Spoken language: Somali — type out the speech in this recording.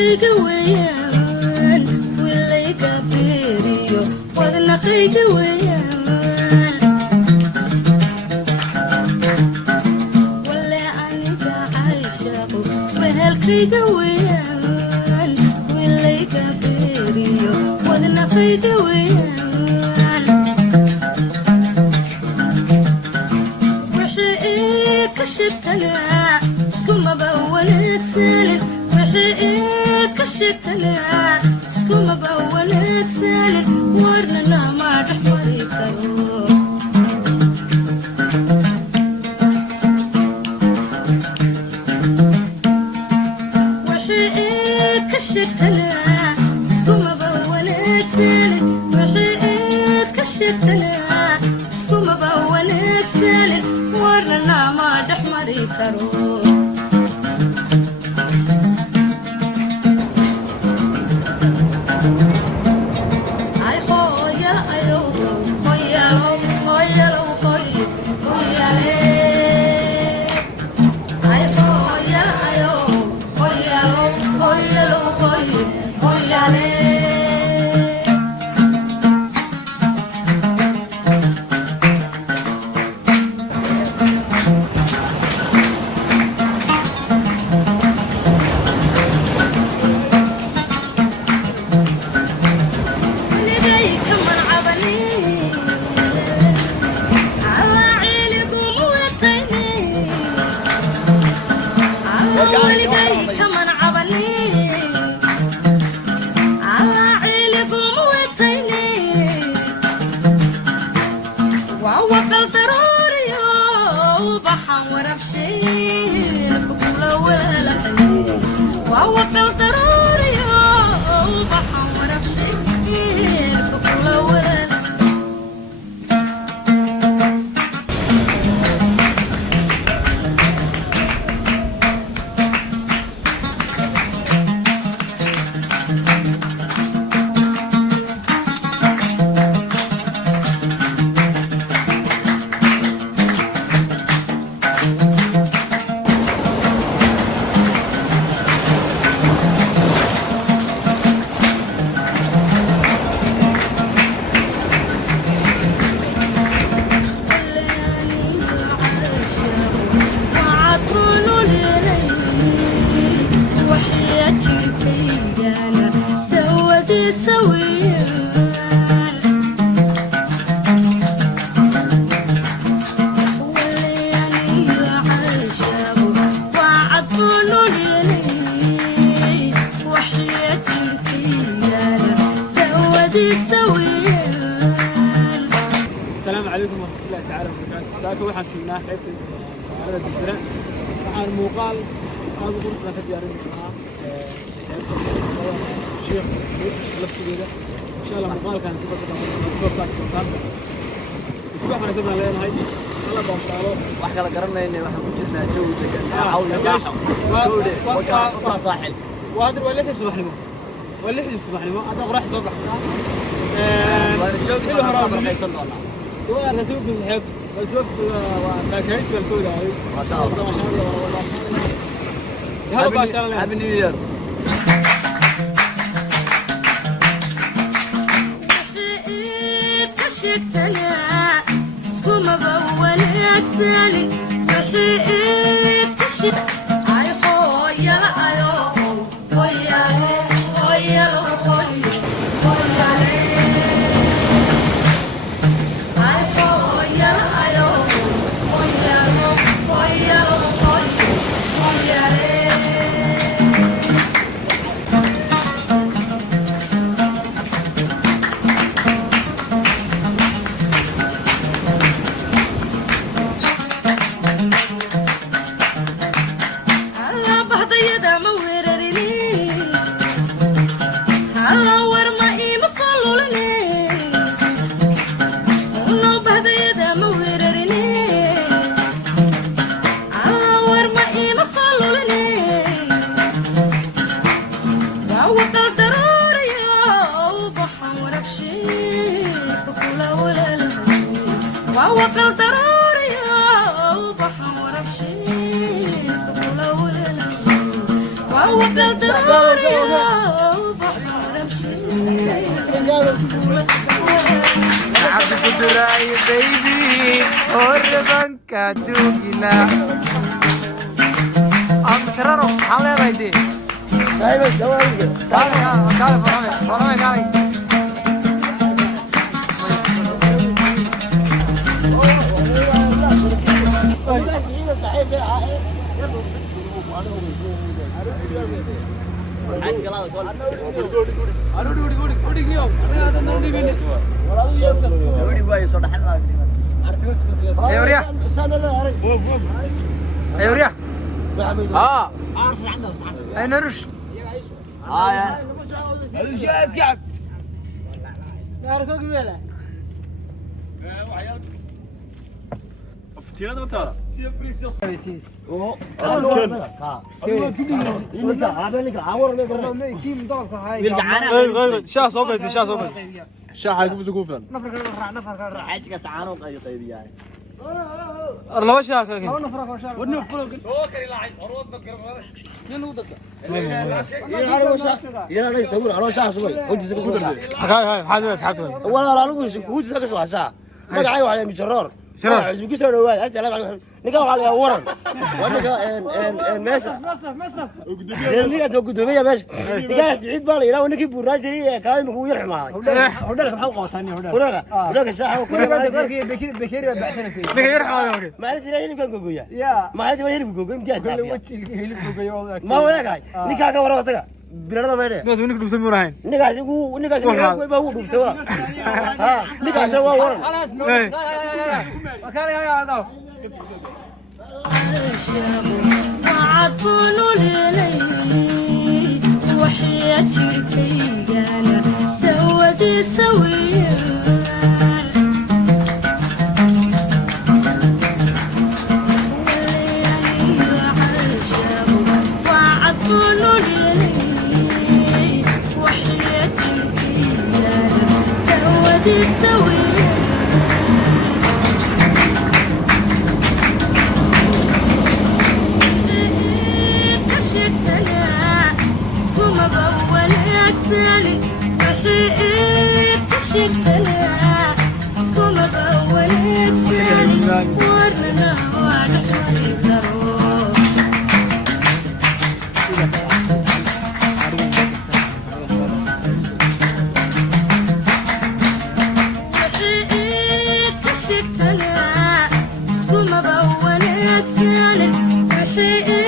ويان واللي كبيريو ودنقيك ويان ولا أنت عايشة وهالكيك ويان واللي كبيريو ودنقيك ويان وحقيقي كشفتنا سكوما بولت سالت وحقيقي كشفتنا سكوما بولت سالت ورنا ما تحمري كرو وحقيقي كشفتنا سكوما بولت سالت وحقيقي كشفتنا سكوما بولت سالت ورنا ما تحمري كرو السلام عليكم ورحمة الله تعالى وبركاته. ساكو waxaan joognaa qaybta magaalada Dibira. Waxaan muuqaal aad u qurux badan ka diyaarin doonaa sheekh laftigeeda. Insha Allah muuqaalkan ku badbaadaan. Isku xanaasabna leenahay. Allah baashaalo. wax kala garanayna waxaan ku jirnaa jawi degan. Caawl raaxo. Gowde wada saaxil. وهذا ولا كيف صباحنimo. ولا حد صباحنimo. هذا قراح soo baxsan. waan joogay ma barxaysan doonaa. waa rasuul bixib rasuul waa kays galkooda ay ma sha Allah hada baashaan happy new year كشفتنا سكوما بولت سالت وحقيقي كشفت اي خويا ايو خويا خويا خويا dry baby orbanka dugina am chararo hale raide صاحب السوالف sare kale farame kale ايوريا اه اين رش اه فتيات وترى شاه صوبي شاه صوبي شاه حيكون بزقوفن نفر عايزك سعانو قيب يعني لو شاه كذا ونفر يلا ليس يقول على شاه صوبي ودي سكسو هاي هذا اسحبته ولا لا لو ودي سكسو شاه ما جاي على مجرور عزبك سو دواad السلام عليكم نيكا waxa la waran wanaga meesha niga soo gudoomiya meesha niga ciid baa la yiraahdo ninkii buuraa jiray ka imku yar xumaaday hodhalka maxaa qaatani hodhalka shaaxa ku hodhalka bekeeri baa baxsanayay niga yar xumaaday ma aragtay hilibkan gogoya ya ma aragtay hilibkan gogoy imtiyaas hilib gogoyo ma wanaagay ninka ka waran asaga birada meede بس ونك دوسن مراهن nigaas uu baa uu dhubtay wala ha nigaas waa waran خلاص وكالي يا هذا وعطلوا لي وحياتي كيانا سودي سويا وعطلوا لي وحياتي كيانا سودي سويا Hey